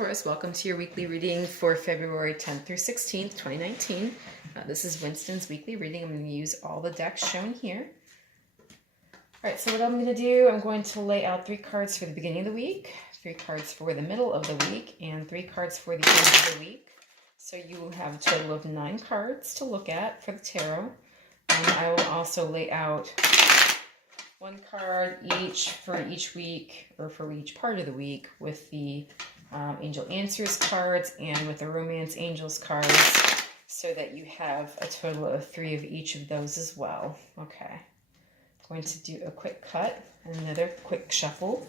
Taurus, welcome to your weekly reading for February 10th through 16th, 2019. This is Winston's weekly reading. I'm going to use all the decks shown here. Alright, so what I'm going to do, I'm going to lay out 3 cards for the beginning of the week, 3 cards for the middle of the week, and 3 cards for the end of the week. So you will have a total of 9 cards to look at for the tarot. I will also lay out 1 card each for each week, or for each part of the week, with the Angel Answers cards and with the Romance Angels cards, so that you have a total of 3 of each of those as well. Okay, I'm going to do a quick cut and another quick shuffle,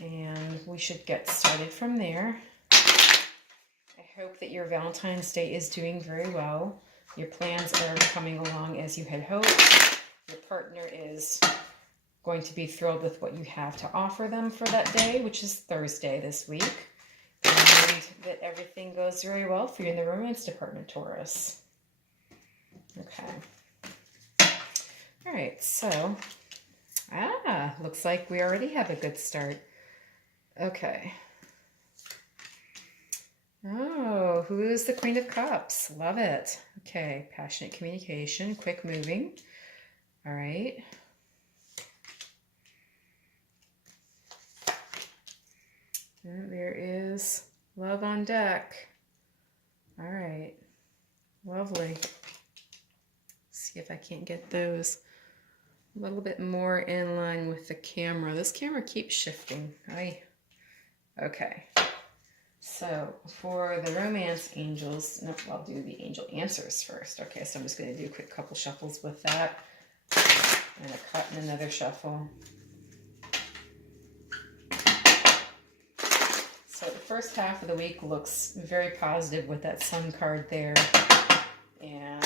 and we should get started from there. I hope that your Valentine's Day is doing very well. Your plans are coming along as you had hoped. Your partner is going to be thrilled with what you have to offer them for that day, which is Thursday this week. And that everything goes very well for you in the romance department, Taurus. Okay. All right, so, looks like we already have a good start. Okay. Oh, who is the Queen of Cups? Love it. Okay, passionate communication, quick moving. All right. And there is love on deck. All right. Lovely. See if I can't get those a little bit more in line with the camera. This camera keeps shifting. Okay. So for the Romance Angels, no, I'll do the Angel Answers first. Okay, so I'm just going to do a quick couple shuffles with that. And a cut and another shuffle. So the first half of the week looks very positive with that Sun card there. And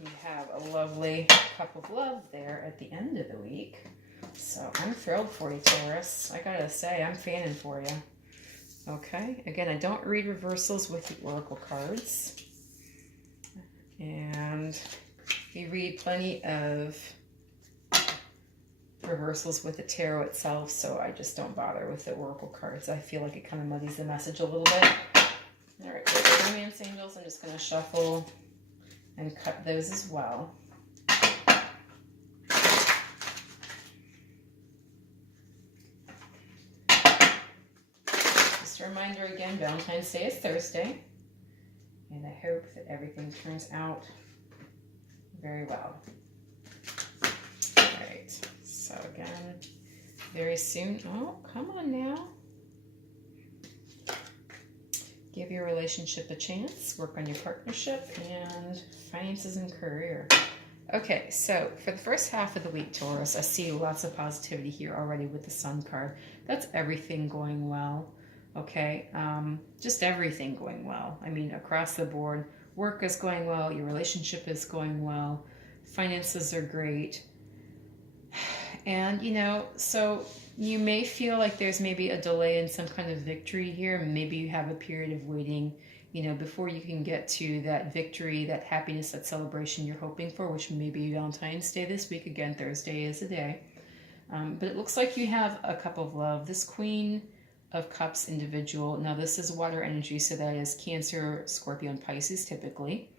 you have a lovely cup of love there at the end of the week. So I'm thrilled for you, Taurus. I gotta say, I'm fanning for you. Okay, again, I don't read reversals with the Oracle cards. And we read plenty of reversals with the tarot itself, so I just don't bother with the Oracle cards. I feel like it kind of muddies the message a little bit. All right, for the Romance Angels, I'm just going to shuffle and cut those as well. Just a reminder again, Valentine's Day is Thursday, and I hope that everything turns out very well. So again, very soon, oh, come on now. Give your relationship a chance, work on your partnership and finances and career. Okay, so for the first half of the week, Taurus, I see lots of positivity here already with the Sun card. That's everything going well, okay? Just everything going well. I mean, across the board, work is going well, your relationship is going well, finances are great. And, you know, so you may feel like there's maybe a delay in some kind of victory here. Maybe you have a period of waiting, you know, before you can get to that victory, that happiness, that celebration you're hoping for, which may be Valentine's Day this week. Again, Thursday is the day. But it looks like you have a cup of love. This Queen of Cups individual, now this is water energy, so that is Cancer, Scorpio, and Pisces typically.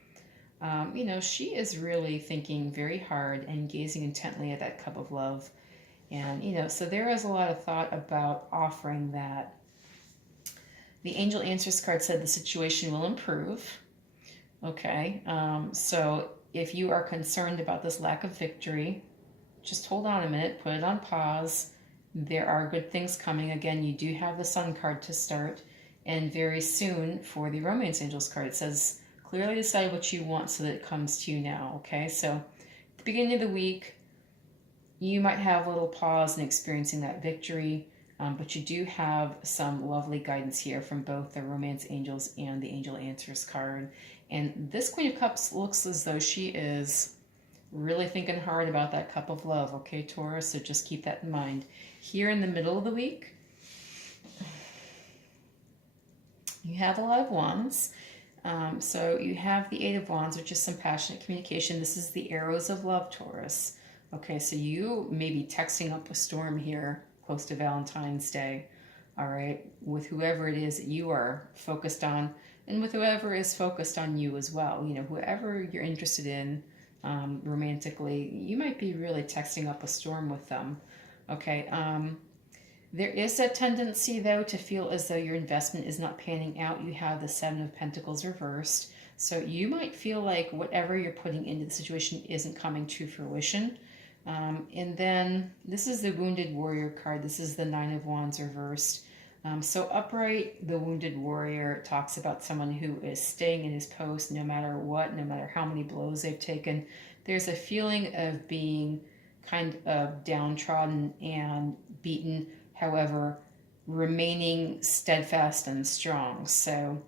You know, she is really thinking very hard and gazing intently at that cup of love. And, you know, so there is a lot of thought about offering that. The Angel Answers card said the situation will improve. Okay, so if you are concerned about this lack of victory, just hold on a minute, put it on pause. There are good things coming. Again, you do have the Sun card to start. And very soon for the Romance Angels card, it says, clearly decide what you want so that it comes to you now, okay? So at the beginning of the week, you might have a little pause in experiencing that victory, but you do have some lovely guidance here from both the Romance Angels and the Angel Answers card. And this Queen of Cups looks as though she is really thinking hard about that cup of love, okay, Taurus? So just keep that in mind. Here in the middle of the week, you have a lot of wands. So you have the 8 of Wands, which is some passionate communication. This is the arrows of love, Taurus. Okay, so you may be texting up a storm here close to Valentine's Day. all right, with whoever it is that you are focused on, and with whoever is focused on you as well. You know, whoever you're interested in romantically, you might be really texting up a storm with them. Okay. There is a tendency, though, to feel as though your investment is not panning out. You have the Seven of Pentacles reversed. So you might feel like whatever you're putting into the situation isn't coming to fruition. And then this is the Wounded Warrior card. This is the Nine of Wands reversed. So upright, the Wounded Warrior talks about someone who is staying in his post no matter what, no matter how many blows they've taken. There's a feeling of being kind of downtrodden and beaten, however, remaining steadfast and strong. So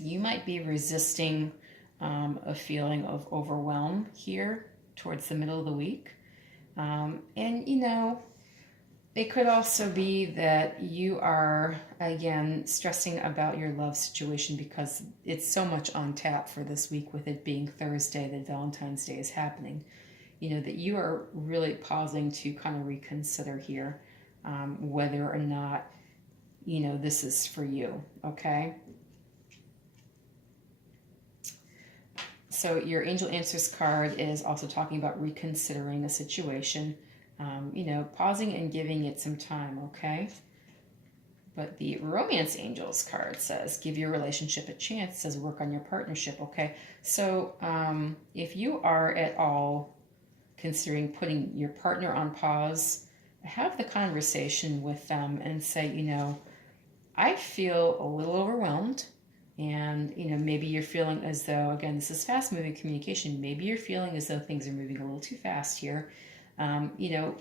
you might be resisting a feeling of overwhelm here towards the middle of the week. And, you know, it could also be that you are, again, stressing about your love situation because it's so much on tap for this week, with it being Thursday that Valentine's Day is happening. You know, that you are really pausing to kind of reconsider here whether or not, you know, this is for you, okay? So your Angel Answers card is also talking about reconsidering a situation, you know, pausing and giving it some time, okay? But the Romance Angels card says, give your relationship a chance. It says, work on your partnership, okay? So if you are at all considering putting your partner on pause, have the conversation with them and say, you know, I feel a little overwhelmed. And, you know, maybe you're feeling as though, again, this is fast-moving communication. Maybe you're feeling as though things are moving a little too fast here. You know,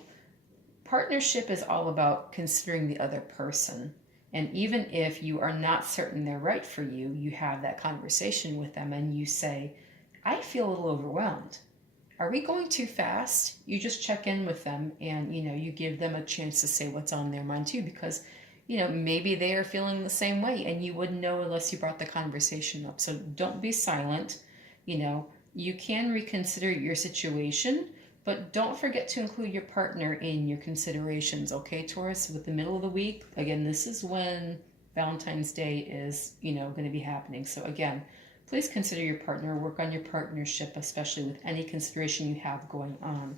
partnership is all about considering the other person. And even if you are not certain they're right for you, you have that conversation with them and you say, I feel a little overwhelmed. Are we going too fast? You just check in with them and, you know, you give them a chance to say what's on their mind too, because, you know, maybe they are feeling the same way and you wouldn't know unless you brought the conversation up. So don't be silent. You know, you can reconsider your situation, but don't forget to include your partner in your considerations, okay, Taurus? With the middle of the week, again, this is when Valentine's Day is, you know, going to be happening. So again, please consider your partner, work on your partnership, especially with any consideration you have going on.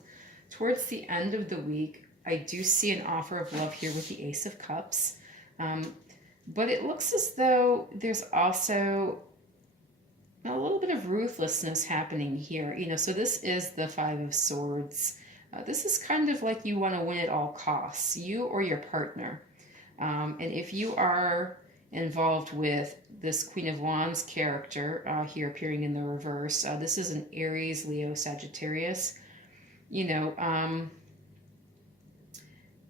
Towards the end of the week, I do see an offer of love here with the Ace of Cups. But it looks as though there's also a little bit of ruthlessness happening here. You know, so this is the Five of Swords. This is kind of like you want to win at all costs, you or your partner. And if you are involved with this Queen of Wands character here appearing in the reverse, this is an Aries, Leo, Sagittarius. You know,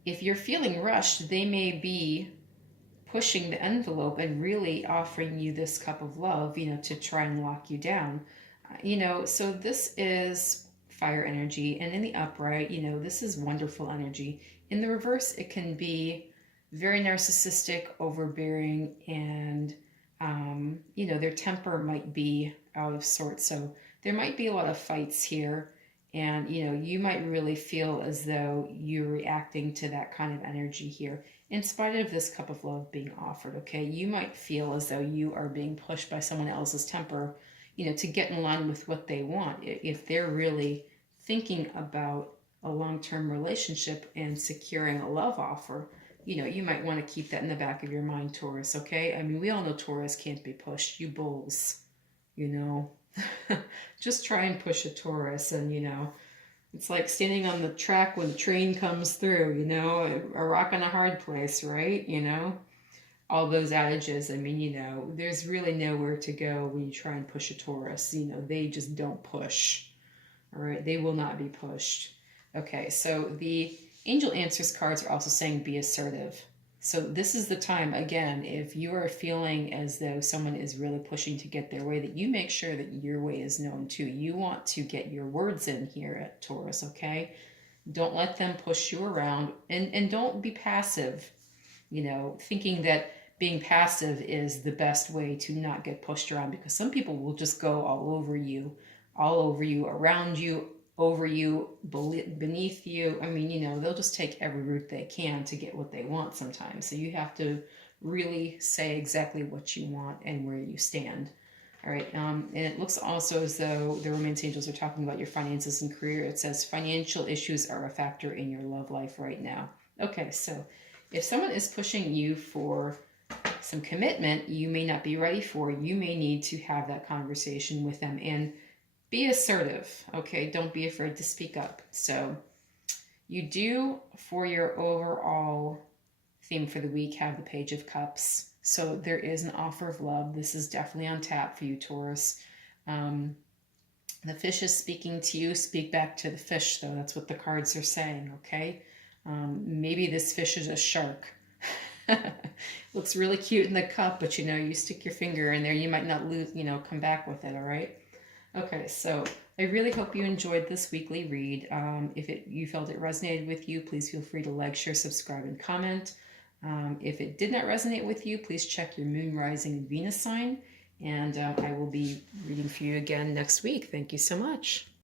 if you're feeling rushed, they may be pushing the envelope and really offering you this cup of love, you know, to try and lock you down. You know, so this is fire energy, and in the upright, you know, this is wonderful energy. In the reverse, it can be very narcissistic, overbearing, and, you know, their temper might be out of sorts. So there might be a lot of fights here. And, you know, you might really feel as though you're reacting to that kind of energy here, in spite of this cup of love being offered, okay? You might feel as though you are being pushed by someone else's temper, you know, to get in line with what they want. If they're really thinking about a long-term relationship and securing a love offer, you know, you might want to keep that in the back of your mind, Taurus, okay? I mean, we all know Taurus can't be pushed. You bulls, you know. Just try and push a Taurus, and, you know, it's like standing on the track when the train comes through, you know, a rock on a hard place, right? You know, all those adages. I mean, you know, there's really nowhere to go when you try and push a Taurus. You know, they just don't push, all right? They will not be pushed. Okay, so the Angel Answers cards are also saying be assertive. So this is the time, again, if you are feeling as though someone is really pushing to get their way, that you make sure that your way is known too. You want to get your words in here at Taurus, okay? Don't let them push you around, and don't be passive, you know, thinking that being passive is the best way to not get pushed around, because some people will just go all over you, around you, over you, beneath you. I mean, you know, they'll just take every route they can to get what they want sometimes. So you have to really say exactly what you want and where you stand. All right, and it looks also as though the romance angels are talking about your finances and career. It says financial issues are a factor in your love life right now. Okay, so if someone is pushing you for some commitment you may not be ready for, you may need to have that conversation with them and be assertive, okay? Don't be afraid to speak up. So you do, for your overall theme for the week, have the Page of Cups. So there is an offer of love. This is definitely on tap for you, Taurus. The fish is speaking to you. Speak back to the fish, though. That's what the cards are saying, okay? Maybe this fish is a shark. Looks really cute in the cup, but you know, you stick your finger in there, you might not lose, you know, come back with it, all right? Okay, so I really hope you enjoyed this weekly read. If you felt it resonated with you, please feel free to like, share, subscribe, and comment. If it did not resonate with you, please check your moon, rising, and Venus sign. And I will be reading for you again next week. Thank you so much.